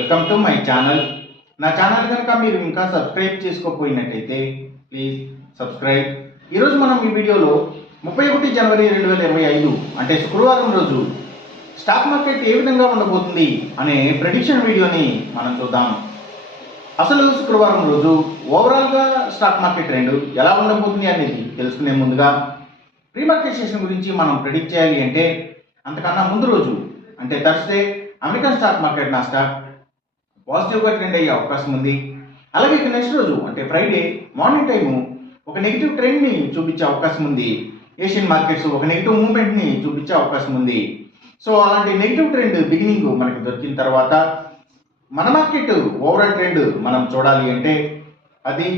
Welcome to my channel. నా channel కనుక మీరు ఇంకా సబ్స్క్రైబ్ చేసుకోకపోయినట్టయితే ప్లీజ్ సబ్స్క్రైబ్. ఈరోజు మనం ఈ వీడియోలో 31 జనవరి 2025 అంటే శుక్రవారం రోజు స్టాక్ మార్కెట్ ఏ విధంగా ఉండబోతుంది అనే ప్రెడిక్షన్ వీడియోని మనం చూద్దాం. అసలు శుక్రవారం రోజు ఓవరాల్గా స్టాక్ మార్కెట్ ట్రెండ్ ఎలా ఉండబోతుంది అనేది తెలుసుకునే ముందుగా ప్రీ మార్కెట్ సెషన్ గురించి మనం ప్రెడిక్ట్ చేయాలి అంటే అంతకన్నా ముందు రోజు అంటే Thursday American stock market Nasdaq పాజిటివ్గా ట్రెండ్ అయ్యే అవకాశం ఉంది. అలాగే నెక్స్ట్ రోజు అంటే ఫ్రైడే మార్నింగ్ టైము ఒక నెగిటివ్ ట్రెండ్ని చూపించే అవకాశం ఉంది. ఏషియన్ మార్కెట్స్ ఒక నెగిటివ్ మూవ్మెంట్ని చూపించే అవకాశం ఉంది. సో అలాంటి నెగిటివ్ ట్రెండ్ బిగినింగ్ మనకి దొరికిన తర్వాత మన మార్కెట్ ఓవరాల్ ట్రెండ్ మనం చూడాలి అంటే అది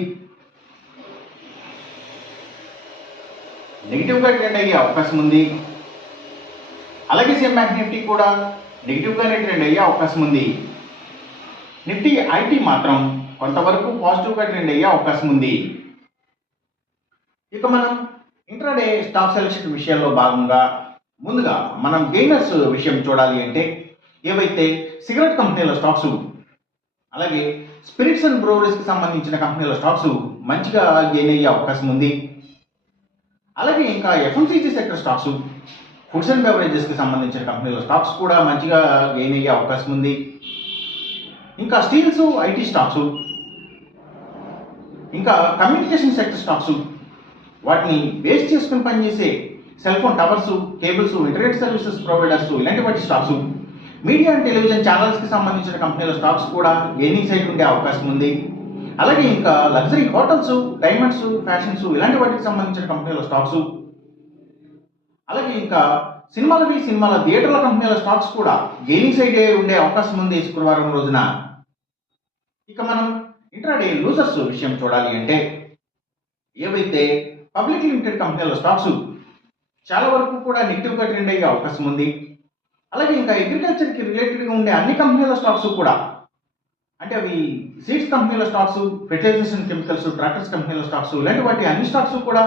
నెగిటివ్గా ట్రెండ్ అయ్యే అవకాశం ఉంది. అలాగే సేమ్ బ్యాంక్ నిఫ్టీ కూడా నెగిటివ్గానే ట్రెండ్ అయ్యే అవకాశం ఉంది. నిఫ్టీ ఐటీ మాత్రం కొంతవరకు పాజిటివ్గా ట్రెండ్ అయ్యే అవకాశం ఉంది. ఇక మనం ఇంట్రాడే స్టాక్ సెలెక్షన్ విషయంలో భాగంగా ముందుగా మనం గెయినర్స్ విషయం చూడాలి అంటే ఏవైతే సిగరెట్ కంపెనీల స్టాక్స్ అలాగే స్పిరిట్స్ అండ్ బ్రూవరీస్కి సంబంధించిన కంపెనీల స్టాక్స్ మంచిగా గెయిన్ అయ్యే అవకాశం ఉంది. అలాగే ఇంకా FMCG sector stocks foods and బెవరేజెస్కి సంబంధించిన కంపెనీల స్టాక్స్ కూడా మంచిగా గెయిన్ అయ్యే అవకాశం ఉంది. ఇంకా స్టీల్స్ ఐటీ స్టాక్స్ ఇంకా కమ్యూనికేషన్ సెక్టర్ స్టాక్స్ వాటిని బేస్ చేసుకుని పనిచేసే cell phone towers cables internet services providers ఇలాంటి వాటి స్టాక్స్ మీడియా అండ్ టెలివిజన్ ఛానల్స్కి సంబంధించిన కంపెనీల స్టాక్స్ కూడా గెయినింగ్ సైడ్ ఉండే అవకాశం ఉంది. అలాగే ఇంకా లగ్జరీ హోటల్స్ డైమండ్స్ ఫ్యాషన్స్ ఇలాంటి వాటికి సంబంధించిన కంపెనీల స్టాక్స్ అలాగే ఇంకా సినిమాల థియేటర్ల కంపెనీల స్టాక్స్ కూడా గెయినింగ్ సైడ్ ఉండే అవకాశం ఉంది శుక్రవారం రోజున. ఇక మనం ఇంట్రాడే లూజర్స్ విషయం చూడాలి అంటే ఏవైతే పబ్లిక్ లిమిటెడ్ కంపెనీల స్టాక్స్ చాలా వరకు కూడా నెగిటివ్గా ట్రెండ్ అయ్యే అవకాశం ఉంది. అలాగే ఇంకా అగ్రికల్చర్కి రిలేటెడ్గా ఉండే అన్ని కంపెనీల స్టాక్స్ కూడా అంటే అవి సీడ్స్ కంపెనీల స్టాక్స్ ఫెర్టిలైజేషన్ కెమికల్స్ ట్రాక్టర్స్ కంపెనీల స్టాక్స్ ఇలాంటి వాటి అన్ని స్టాక్స్ కూడా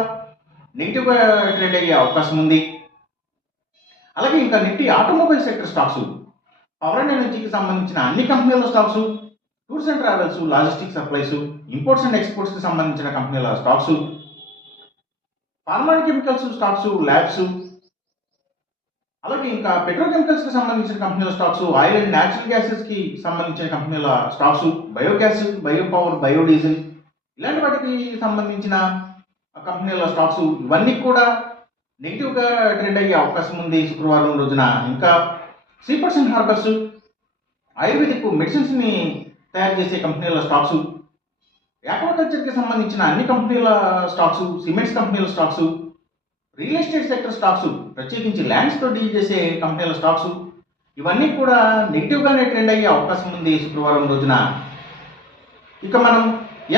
నెగిటివ్గా ట్రెండ్ అయ్యే అవకాశం ఉంది. అలాగే ఇంకా Nifty automobile sector stocks power and ఎనర్జీకి సంబంధించిన అన్ని కంపెనీల stocks tours and travels logistic supplies imports and ఎక్స్పోర్ట్స్కి సంబంధించిన కంపెనీల stocks pharma chemicals stocks labs అలాగే ఇంకా పెట్రోకెమికల్స్కి సంబంధించిన కంపెనీల స్టాక్స్ ఆయిల్ అండ్ న్యాచురల్ గ్యాసెస్కి సంబంధించిన కంపెనీల స్టాక్స్ బయోగ్యాస్ బయోపవర్ బయోడీజిల్ ఇలాంటి వాటికి సంబంధించిన కంపెనీల స్టాక్స్ ఇవన్నీ కూడా నెగిటివ్గా ట్రెండ్ అయ్యే అవకాశం ఉంది శుక్రవారం రోజున. ఇంకా సీపర్స్ అండ్ హార్బర్స్ ఆయుర్వేదిక్ మెడిసిన్స్ని తయారు చేసే కంపెనీల స్టాక్స్ ఆక్వాకల్చర్కి సంబంధించిన అన్ని కంపెనీల స్టాక్స్ సిమెంట్స్ కంపెనీల stocks real estate sector stocks ప్రత్యేకించి ల్యాండ్స్తో డీల్ చేసే కంపెనీల స్టాక్స్ ఇవన్నీ కూడా నెగిటివ్గానే ట్రెండ్ అయ్యే అవకాశం ఉంది శుక్రవారం రోజున. ఇక మనం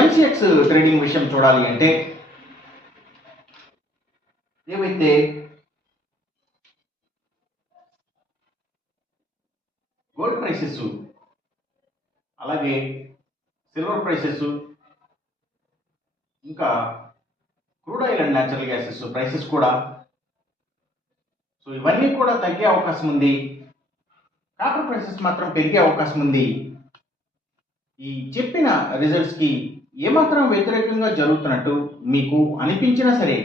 ఎంసీఎక్స్ ట్రేడింగ్ విషయం చూడాలి అంటే ఏవైతే గోల్డ్ ప్రైసెస్ అలాగే సిల్వర్ ప్రైసెస్ ఇంకా crude oil and natural gases prices కూడా సో ఇవన్నీ కూడా తగ్గే అవకాశం ఉంది. కాపర్ ప్రైసెస్ మాత్రం పెరిగే అవకాశం ఉంది. ఈ చెప్పిన రిజల్ట్స్కి ఏమాత్రం వ్యతిరేకంగా జరుగుతున్నట్టు మీకు అనిపించినా సరే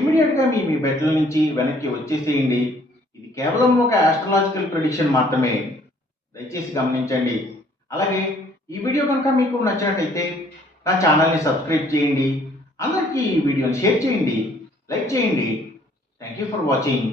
ఇమీడియట్గా మీ బెట్ల నుంచి వెనక్కి వచ్చేసేయండి. ఇది కేవలం ఒక ఆస్ట్రాలజికల్ ప్రెడిక్షన్ మాత్రమే, దయచేసి గమనించండి. అలాగే ఈ వీడియో కనుక మీకు నచ్చినట్టయితే నా ఛానల్ని సబ్స్క్రైబ్ చేయండి, అందరికీ ఈ వీడియోని షేర్ చేయండి, లైక్ చేయండి. Thank you for watching.